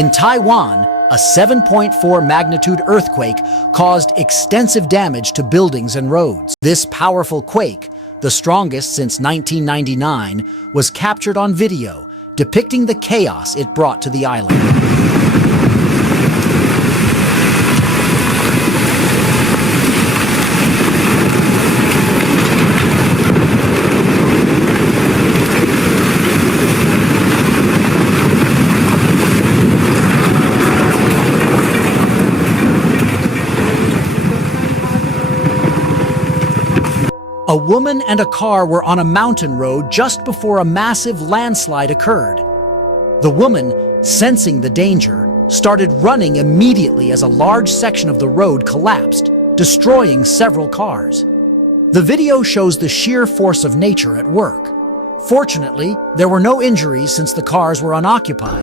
In Taiwan, a 7.4 magnitude earthquake caused extensive damage to buildings and roads. This powerful quake, the strongest since 1999, was captured on video, depicting the chaos it brought to the island. A woman and a car were on a mountain road just before a massive landslide occurred. The woman, sensing the danger, started running immediately as a large section of the road collapsed, destroying several cars. The video shows the sheer force of nature at work. Fortunately, there were no injuries since the cars were unoccupied.